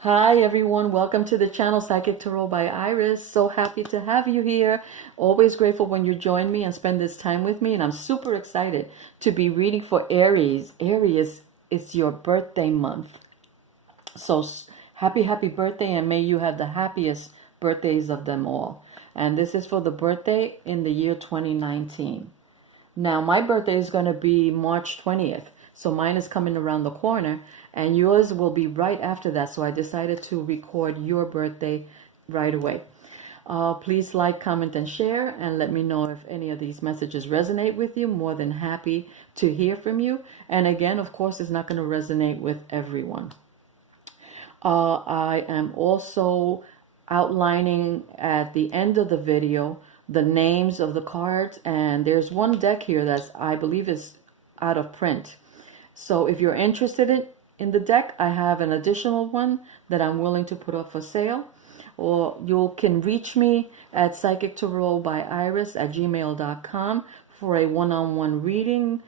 Hi everyone, welcome to the channel Psychic Tarot by Iris. So happy to have you here. Always grateful when you join me and spend this time with me, and I'm super excited to be reading for Aries. Aries is your birthday month. So happy birthday, and may you have the happiest birthdays of them all. And this is for the birthday in the year 2019. Now my birthday is going to be March 20th. So mine is coming around the corner, and yours will be right after that. So I decided to record your birthday right away. Please like, comment, and share, and let me know if any of these messages resonate with you. More than happy to hear from you. And again, of course, it's not going to resonate with everyone. I am also outlining at the end of the video the names of the cards, and there's one deck here that's, I believe, is out of print. So if you're interested in the deck, I have an additional one that I'm willing to put up for sale. Or you can reach me at psychictarotbyiris@gmail.com for a one-on-one reading,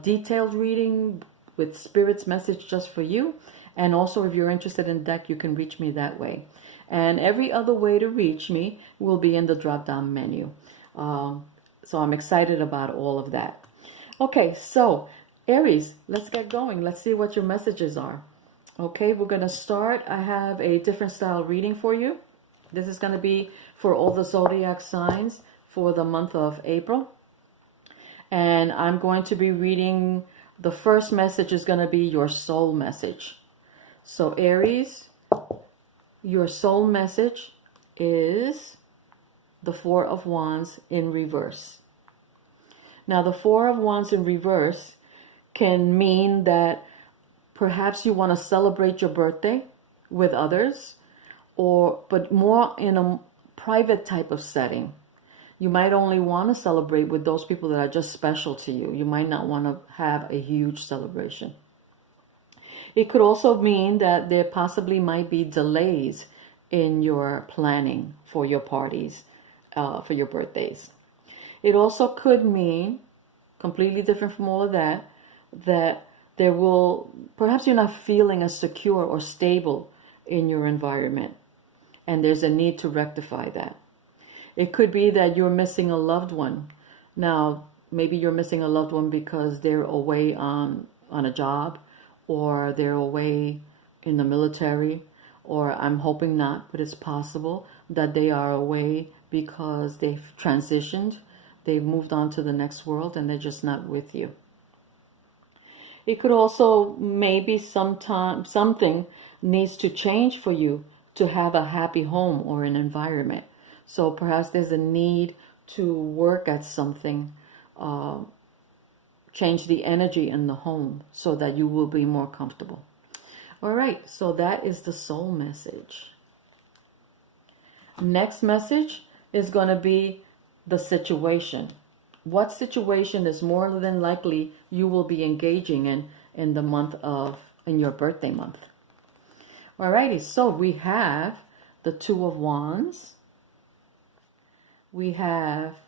detailed reading with Spirit's message just for you. And also, if you're interested in the deck, you can reach me that way. And every other way to reach me will be in the drop-down menu. So I'm excited about all of that. Okay, so Aries, let's get going. Let's see what your messages are. Okay, we're going to start. I have a different style reading for you. This is going to be for all the zodiac signs for the month of April. And I'm going to be reading, the first message is going to be your soul message. So Aries, your soul message is the Four of Wands in reverse. Now the Four of Wands in reverse can mean that perhaps you want to celebrate your birthday with others, but more in a private type of setting. You might only want to celebrate with those people that are just special to you. You might not want to have a huge celebration. It could also mean that there possibly might be delays in your planning for your parties, for your birthdays. It also could mean, completely different from all of that, that there will, perhaps you're not feeling as secure or stable in your environment, and there's a need to rectify that. It could be that you're missing a loved one. Now, maybe you're missing a loved one because they're away on a job, or they're away in the military, or I'm hoping not, but it's possible that they are away because they've transitioned, they've moved on to the next world, and they're just not with you. It could also maybe something needs to change for you to have a happy home or an environment. So perhaps there's a need to work at something, change the energy in the home so that you will be more comfortable. All right, so that is the soul message. Next message is going to be the situation. What situation is more than likely you will be engaging in the month of, in your birthday month? Alrighty, so we have the Two of Wands. We have,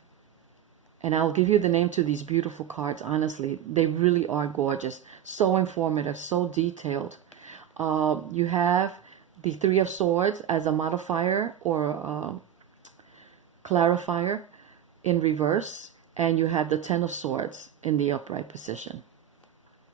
and I'll give you the name to these beautiful cards. Honestly, they really are gorgeous. So informative, so detailed. You have the Three of Swords as a modifier or clarifier in reverse. And you have the Ten of Swords in the upright position.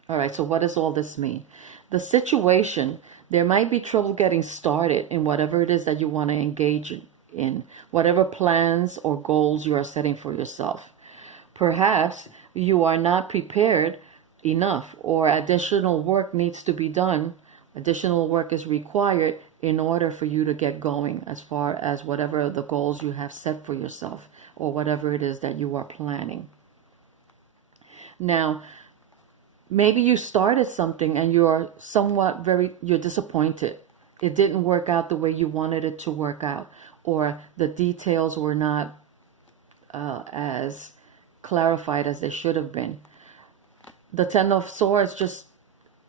All right, so what does all this mean? The situation, there might be trouble getting started in whatever it is that you want to engage in, whatever plans or goals you are setting for yourself. Perhaps you are not prepared enough, or additional work needs to be done. Additional work is required in order for you to get going as far as whatever the goals you have set for yourself, or whatever it is that you are planning. Now, maybe you started something and you're you're disappointed. It didn't work out the way you wanted it to work out, or the details were not as clarified as they should have been. The Ten of Swords just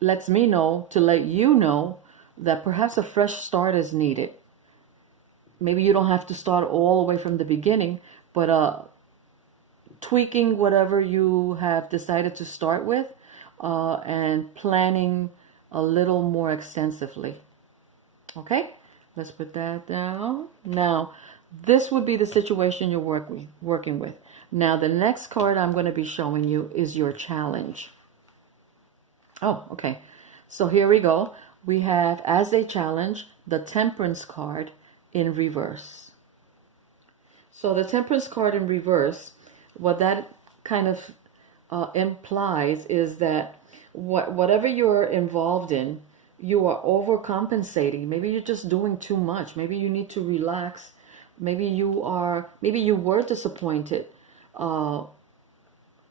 lets me know, to let you know, that perhaps a fresh start is needed. Maybe you don't have to start all the way from the beginning, but tweaking whatever you have decided to start with, and planning a little more extensively. Okay, let's put that down. Now, this would be the situation you're working with. Now, the next card I'm going to be showing you is your challenge. Oh, okay. So here we go. We have, as a challenge, the Temperance card in reverse. So the Temperance card in reverse, what that kind of implies is that whatever you're involved in, you are overcompensating. Maybe you're just doing too much. Maybe you need to relax. Maybe you were disappointed. And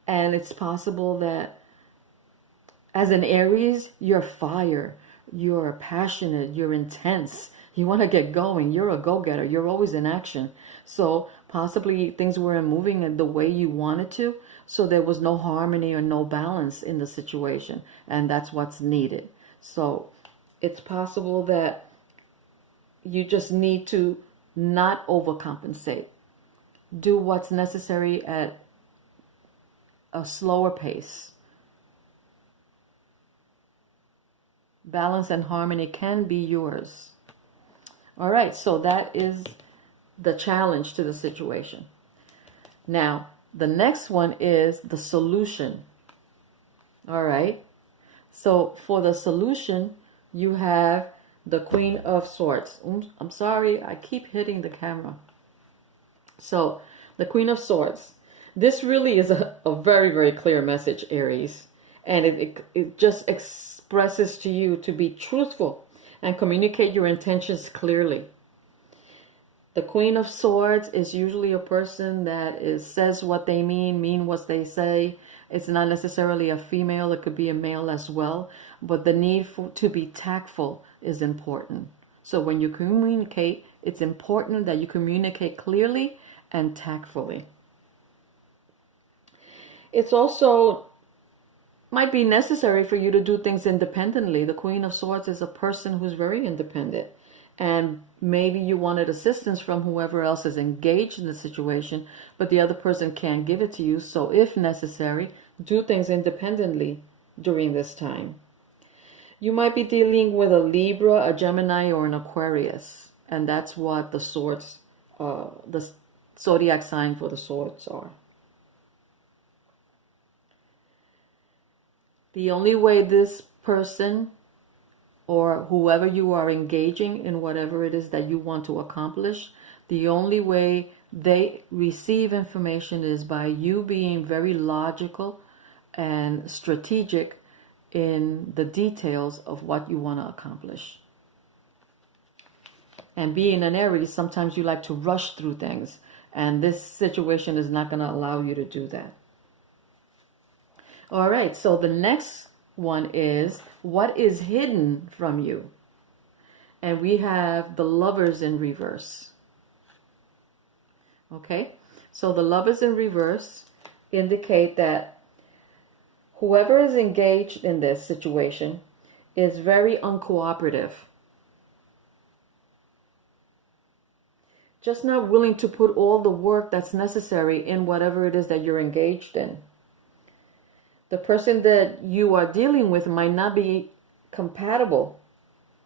it's possible that as an Aries, you're fire. You're passionate. You're intense. You want to get going. You're a go-getter. You're always in action. So possibly things weren't moving in the way you wanted to. So there was no harmony or no balance in the situation. And that's what's needed. So it's possible that you just need to not overcompensate. Do what's necessary at a slower pace. Balance and harmony can be yours. All right, so that is the challenge to the situation. Now, the next one is the solution. All right, so for the solution, you have the Queen of Swords. I'm sorry, I keep hitting the camera. So, the Queen of Swords. This really is a very, very clear message, Aries. And it just expresses to you to be truthful and communicate your intentions clearly. The Queen of Swords is usually a person that says what they mean what they say. It's not necessarily a female, it could be a male as well. But the need to be tactful is important. So when you communicate, it's important that you communicate clearly and tactfully. It's also might be necessary for you to do things independently. The Queen of Swords is a person who's very independent. And maybe you wanted assistance from whoever else is engaged in the situation, but the other person can't give it to you. So if necessary, do things independently during this time. You might be dealing with a Libra, a Gemini, or an Aquarius. And that's what the swords, the zodiac sign for the swords are. The only way this person or whoever you are engaging in whatever it is that you want to accomplish, the only way they receive information is by you being very logical and strategic in the details of what you want to accomplish. And being an Aries, sometimes you like to rush through things, and this situation is not going to allow you to do that. All right, so the next one is what is hidden from you. And we have the Lovers in reverse. Okay, so the Lovers in reverse indicate that whoever is engaged in this situation is very uncooperative. Just not willing to put all the work that's necessary in whatever it is that you're engaged in. The person that you are dealing with might not be compatible.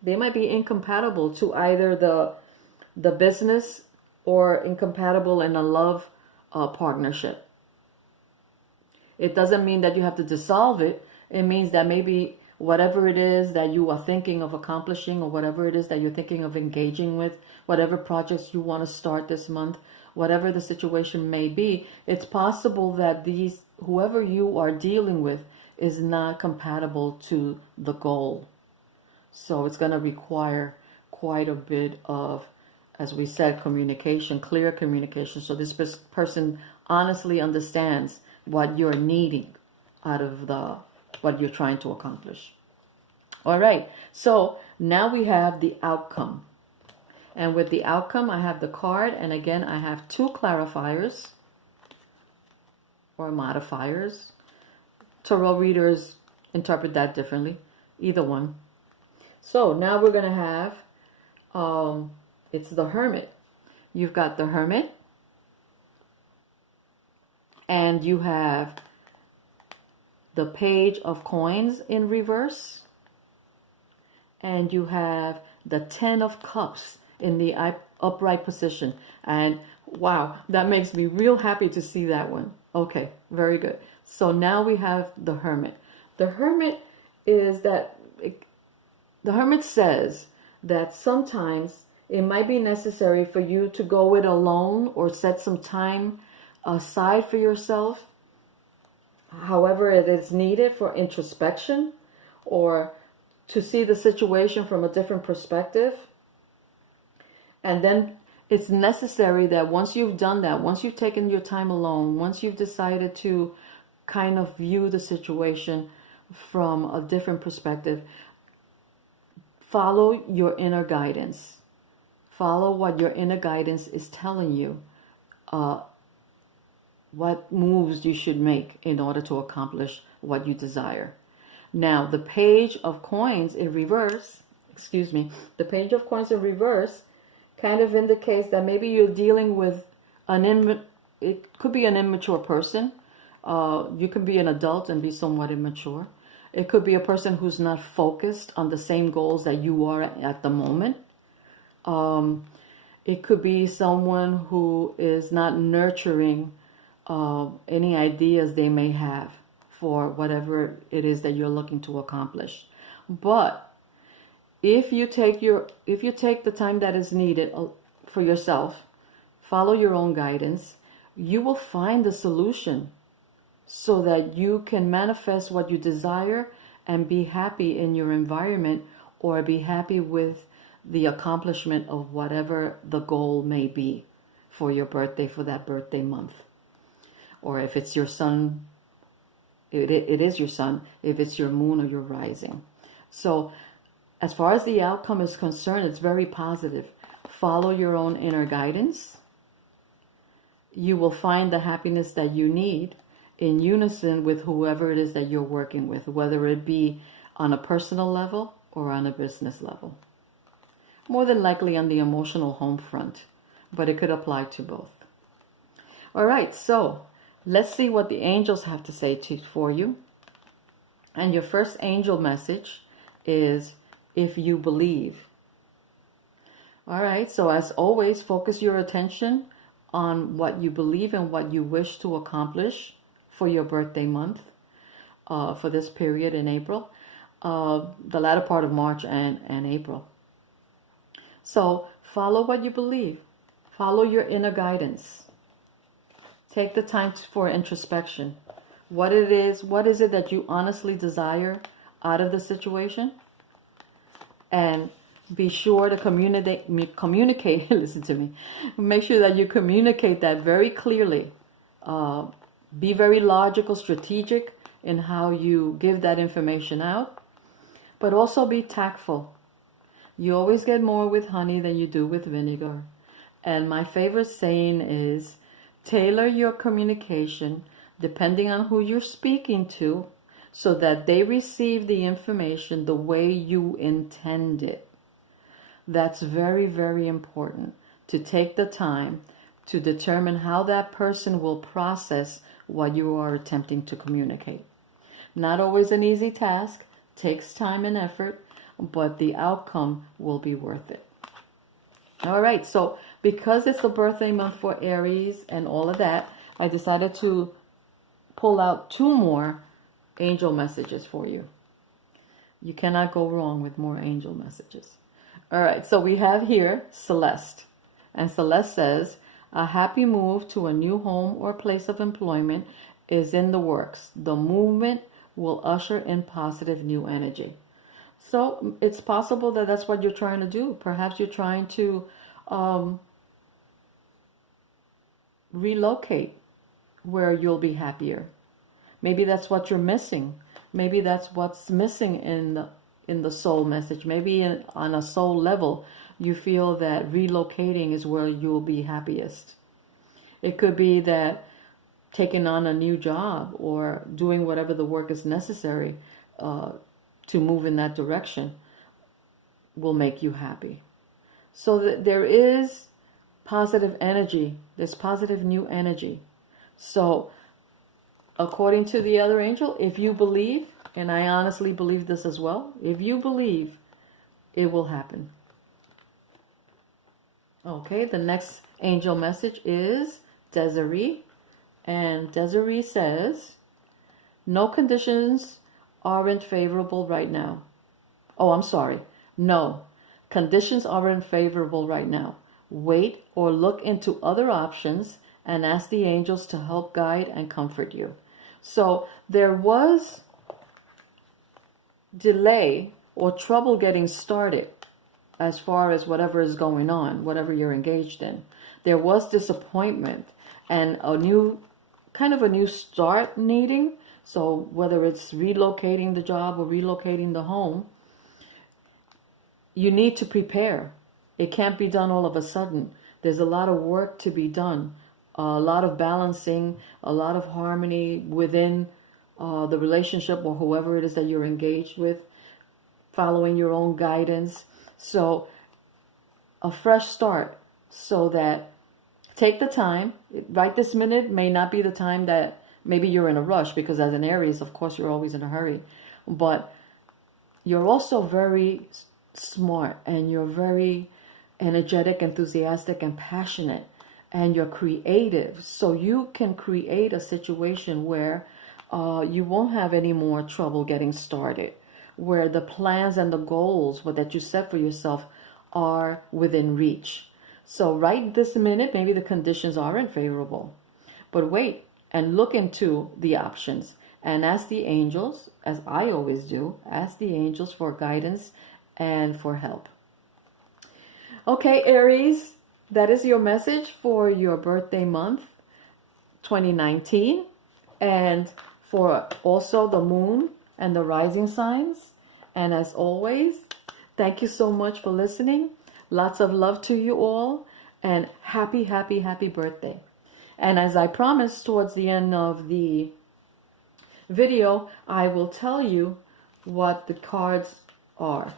They might be incompatible to either the business or incompatible in a love partnership. It doesn't mean that you have to dissolve it. It means that maybe whatever it is that you are thinking of accomplishing, or whatever it is that you're thinking of engaging with, whatever projects you want to start this month, whatever the situation may be, it's possible that whoever you are dealing with is not compatible to the goal. So it's going to require quite a bit of, as we said, communication, clear communication. So this person honestly understands what you're needing out of what you're trying to accomplish. All right, so now we have the outcome. And with the outcome, I have the card, and again, I have two clarifiers or modifiers. Tarot readers interpret that differently, either one. So now we're going to have, it's the Hermit. You've got the Hermit, and you have the Page of Coins in reverse, and you have the 10 of Cups in the upright position. And wow, that makes me real happy to see that one. Okay, very good. So now we have the Hermit. The Hermit is that, the Hermit says that sometimes it might be necessary for you to go it alone or set some time aside for yourself. However, it is needed for introspection or to see the situation from a different perspective. And then it's necessary that once you've done that, once you've taken your time alone, once you've decided to kind of view the situation from a different perspective, follow your inner guidance. Follow what your inner guidance is telling you. What moves you should make in order to accomplish what you desire. Now, the Page of Coins in reverse, the Page of Coins in reverse kind of indicates that maybe you're dealing with it could be an immature person. You can be an adult and be somewhat immature. It could be a person who's not focused on the same goals that you are at the moment. It could be someone who is not nurturing any ideas they may have for whatever it is that you're looking to accomplish. But if you take the time that is needed for yourself, follow your own guidance, you will find the solution so that you can manifest what you desire and be happy in your environment, or be happy with the accomplishment of whatever the goal may be for your birthday, for that birthday month. Or if it's your sun, it is your sun. If it's your moon or your rising. So as far as the outcome is concerned, it's very positive. Follow your own inner guidance. You will find the happiness that you need in unison with whoever it is that you're working with, whether it be on a personal level or on a business level. More than likely on the emotional home front, but it could apply to both. All right, so let's see what the angels have to say for you. And your first angel message is, if you believe. All right, so as always, focus your attention on what you believe and what you wish to accomplish for your birthday month, for this period in April, the latter part of March and April. So follow what you believe. Follow your inner guidance. Take the time for introspection. What is it that you honestly desire out of the situation? And be sure to communicate, listen to me. Make sure that you communicate that very clearly. Be very logical, strategic in how you give that information out. But also be tactful. You always get more with honey than you do with vinegar. And my favorite saying is, tailor your communication depending on who you're speaking to, so that they receive the information the way you intend it. That's very, very important, to take the time to determine how that person will process what you are attempting to communicate. Not always an easy task, takes time and effort, but the outcome will be worth it. All right, so because it's the birthday month for Aries and all of that, I decided to pull out 2 more angel messages for you. You cannot go wrong with more angel messages. All right, so we have here Celeste. And Celeste says, a happy move to a new home or place of employment is in the works. The movement will usher in positive new energy. So it's possible that that's what you're trying to do. Perhaps you're trying to relocate where you'll be happier. Maybe that's what you're missing. Maybe that's what's missing in the soul message. Maybe on a soul level, you feel that relocating is where you'll be happiest. It could be that taking on a new job or doing whatever the work is necessary to move in that direction will make you happy. So that there is positive energy. There's positive new energy. So according to the other angel, if you believe, and I honestly believe this as well, if you believe it will happen. Okay, the next angel message is Desiree. And Desiree says, no conditions aren't favorable right now. Oh, I'm sorry. No, conditions aren't favorable right now. Wait or look into other options and ask the angels to help guide and comfort you. So there was delay or trouble getting started as far as whatever is going on, whatever you're engaged in. There was disappointment and a new start needing. So whether it's relocating the job or relocating the home, you need to prepare. It can't be done all of a sudden. There's a lot of work to be done, a lot of balancing, a lot of harmony within the relationship or whoever it is that you're engaged with, following your own guidance. So a fresh start, so that take the time. Right this minute may not be the time that maybe you're in a rush, because as an Aries, of course, you're always in a hurry. But you're also very smart, and you're very energetic, enthusiastic, and passionate, and you're creative. So you can create a situation where you won't have any more trouble getting started, where the plans and the goals that you set for yourself are within reach. So right this minute, maybe the conditions aren't favorable, but wait and look into the options and ask the angels, as I always do, ask the angels for guidance and for help. Okay, Aries, that is your message for your birthday month, 2019, and for also the moon and the rising signs. And as always, thank you so much for listening. Lots of love to you all, and happy, happy, happy birthday. And as I promised, towards the end of the video, I will tell you what the cards are,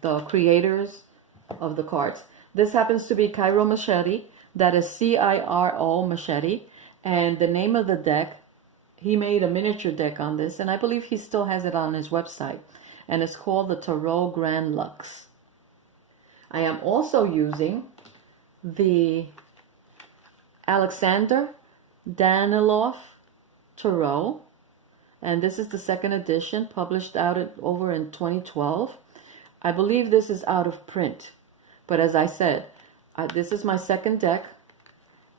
the creators of the cards. This happens to be Ciro Marchetti. That is Ciro Marchetti. And the name of the deck, he made a miniature deck on this, and I believe he still has it on his website. And it's called the Tarot Grand Luxe. I am also using the Alexander Daniloff Tarot. And this is the second edition, published over in 2012. I believe this is out of print. But as I said, this is my second deck,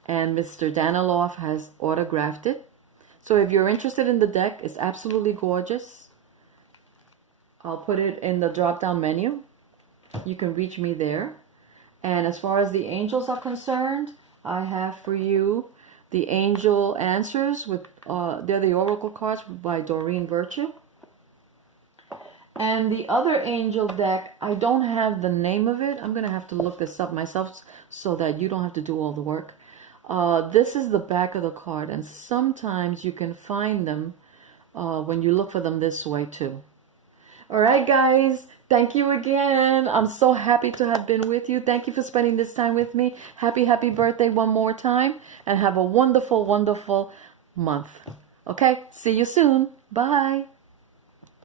and Mr. Daniloff has autographed it. So if you're interested in the deck, it's absolutely gorgeous. I'll put it in the drop-down menu. You can reach me there. And as far as the angels are concerned, I have for you the Angel Answers. They're the Oracle cards by Doreen Virtue. And the other angel deck, I don't have the name of it. I'm going to have to look this up myself so that you don't have to do all the work. This is the back of the card, and sometimes you can find them when you look for them this way too. All right, guys, thank you again. I'm so happy to have been with you. Thank you for spending this time with me. Happy, happy birthday one more time, and have a wonderful, wonderful month. Okay, see you soon. Bye.